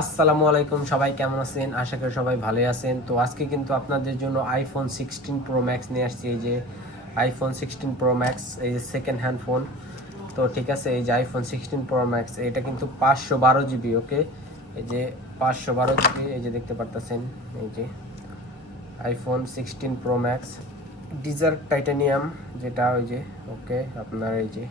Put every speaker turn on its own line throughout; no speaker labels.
আসসালামু আলাইকুম, সবাই কেমন আছেন? আশা করি সবাই ভালোই আছেন। তো আজকে কিন্তু আপনাদের জন্য আইফোন সিক্সটিন প্রো ম্যাক্স নিয়ে আসছি, এই যে আইফোন সিক্সটিন প্রো ম্যাক্স এই যে সেকেন্ড হ্যান্ড ফোন তো ঠিক আছে, এই যে আইফোন সিক্সটিন প্রো ম্যাক্স এটা কিন্তু পাঁচশো বারো জিবি, ওকে? এই যে পাঁচশো বারো জিবি, এই যে দেখতে পারতেছেন, এই যে iPhone sixteen pro max desert titanium যেটা ওই যে, ওকে, আপনার এই যে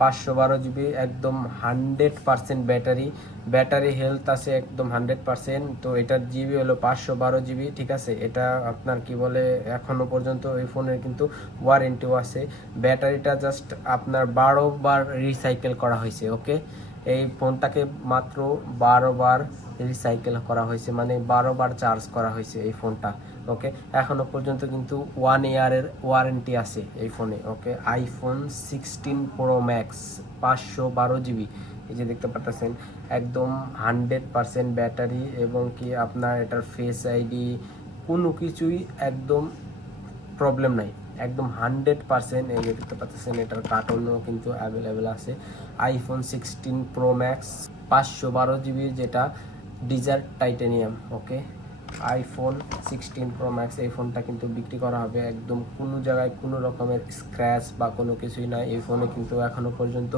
পাঁচশো বারো জিবি, একদম hundred percent battery. Battery health আছে একদম হান্ড্রেড পারসেন্ট। তো এটার জিবি হলো পাঁচশো বারো জিবি, ঠিক আছে? এটা আপনার কি বলে, এখনও পর্যন্ত এই ফোনের কিন্তু ওয়ারেন্টিও আছে। ব্যাটারিটা জাস্ট আপনার বারো বার রিসাইকেল করা হয়েছে ওকে এই ফোনটাকে মাত্র বারো বার রিসাইকেল করা হয়েছে মানে বারো বার চার্জ করা হয়েছে এই ফোনটা ওকে এখনও পর্যন্ত কিন্তু ওয়ান ইয়ারের ওয়ারেন্টি আছে এই ফোনে okay iPhone sixteen pro max পাঁচশো বারো জিবি এই যে দেখতে পাচ্ছেন একদম হান্ড্রেড পারসেন্ট ব্যাটারি এবং কি আপনার এটার ফেস আইডি কোনো কিছুই একদম প্রবলেম নাই। একদম হান্ড্রেড পার্সেন্ট এই যে দেখতে পাচ্ছেন, এটার কার্টুনও কিন্তু অ্যাভেলেবেল আছে। আইফোন সিক্সটিন প্রো ম্যাক্স পাঁচশো বারো জিবি যেটা desert titanium, okay? IPhone sixteen pro max এই ফোনটা কিন্তু বিক্রি করা হবে একদম কোনো জায়গায় কোনো রকমের স্ক্র্যাচ বা কোনো কিছুই নাই এই ফোনে কিন্তু এখনও পর্যন্ত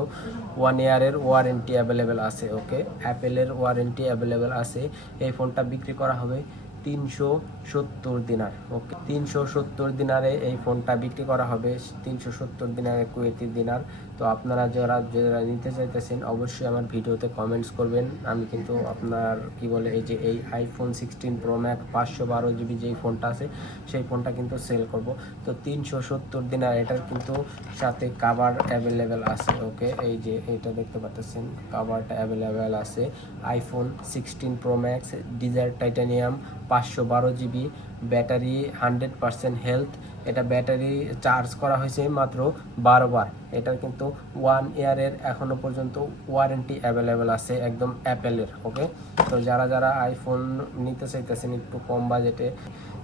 ওয়ান ইয়ারের ওয়ারেন্টি অ্যাভেলেবেল আছে, ওকে? অ্যাপেলের ওয়ারেন্টি অ্যাভেলেবেল আছে। এই ফোনটা বিক্রি করা হবে তিনশো সত্তর দিনার, ওকে? তিনশো সত্তর দিনারে এই ফোনটা বিক্রি করা হবে, তিনশো সত্তর দিনারে কুয়েতি দিনার। তো আপনারা যারা যারা নিতে চাইতেছেন, অবশ্যই আমার ভিডিওতে কমেন্টস করবেন। আমি কিন্তু আপনার, কি বলে, এই যে এই আইফোন সিক্সটিন প্রো ম্যাক্স পাঁচশো বারো জিবি যেই ফোনটা আছে, সেই ফোনটা কিন্তু সেল করব। তো তিনশো সত্তর দিনার এটার কিন্তু সাথে কাভার অ্যাভেলেবেল আছে, ওকে? এই যে এটা দেখতে পাচ্ছেন কাভারটা অ্যাভেলেবেল আছে। IPhone sixteen pro max desert titanium পাঁচশো বারো GB battery, hundred percent health. এটা ব্যাটারি চার্জ করা হয়েছে মাত্র বারো বার। এটার কিন্তু ওয়ান ইয়ারের এখনও পর্যন্ত ওয়ারেন্টি অ্যাভেলেবেল আছে একদম অ্যাপেলের, ওকে? তো যারা যারা আইফোন নিতে চাইতেছেন একটু কম বাজেটে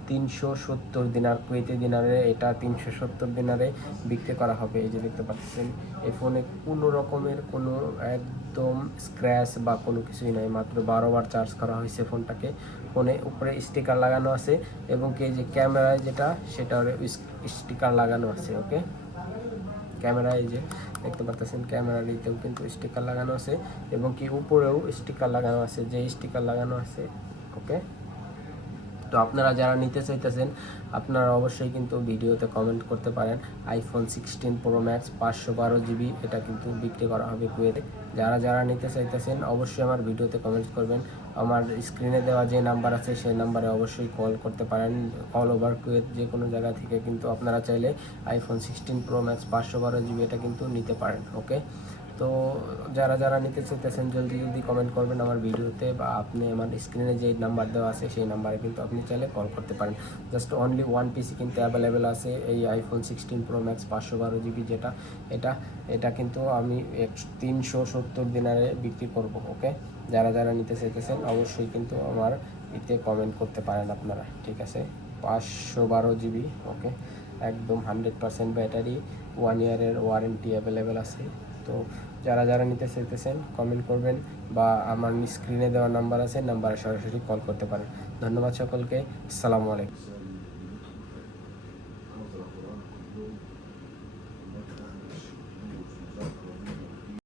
তিনশো সত্তর দিনার কুয়েতি দিনারে, এটা তিনশো সত্তর দিনারে বিক্রি করা হবে। এই যে দেখতে পাচ্ছেন, এই ফোনে কোনো রকমের কোনো একদম স্ক্র্যাচ বা কোনো কিছুই নাই। মাত্র বারো বার চার্জ করা হয়েছে ফোনটাকে। ফোনে উপরে স্টিকার লাগানো আছে এবং কি যে ক্যামেরায় যেটা সেটা স্টিকার লাগানো আছে ওকে ক্যামেরায় যে দেখতে পাচ্ছেন, ক্যামেরার ইতেও কিন্তু স্টিকার লাগানো আছে এবং কি উপরেও স্টিকার লাগানো আছে, যে স্টিকার লাগানো আছে ওকে তো আপনারা যারা নিতে চাইতেছেন, আপনারা অবশ্যই কিন্তু ভিডিওতে কমেন্ট করতে পারেন। আইফোন সিক্সটিন প্রো ম্যাক্স পাঁচশো বারো জিবি এটা কিন্তু বিক্রি করা হবে কুয়েতে। যারা যারা নিতে চাইতেছেন, অবশ্যই আমার ভিডিওতে কমেন্ট করবেন। আমার স্ক্রিনে দেওয়া যে নাম্বার আছে, সেই নাম্বারে অবশ্যই কল করতে পারেন। অল ওভার কুয়েত যে কোনো জায়গা থেকে কিন্তু আপনারা চাইলে আইফোন সিক্সটিন প্রো ম্যাক্স পাঁচশো বারো জিবি এটা কিন্তু নিতে পারেন ওকে তো যারা যারা নিতে চাইতেছেন, জলদি জলদি কমেন্ট করবেন আমার ভিডিওতে বা আপনি আমার স্ক্রিনে যে নাম্বার দেওয়া আছে, সেই নাম্বারে কিন্তু আপনি চাইলে কল করতে পারেন। জাস্ট অনলি ওয়ান পিসি কিন্তু অ্যাভেলেবেল আছে, এই আইফোন সিক্সটিন প্রো ম্যাক্স পাঁচশো বারো জিবি যেটা, এটা এটা কিন্তু আমি তিনশো সত্তর দিনারে বিক্রি করব ওকে যারা যারা নিতে চাইতেছেন, অবশ্যই কিন্তু আমার এতে কমেন্ট করতে পারেন আপনারা, ঠিক আছে? পাঁচশো বারো জিবি ওকে একদম হান্ড্রেড পার্সেন্ট ব্যাটারি ওয়ান ইয়ারের ওয়ারেন্টি অ্যাভেলেবেল আছে। তো যারা যারা নিতে চাইতেছেন কমেন্ট করবেন বা আমার স্ক্রিনে দেওয়া নাম্বার আছে নাম্বারে সরাসরি কল করতে পারেন। ধন্যবাদ সকলকে, আসসালামু আলাইকুম।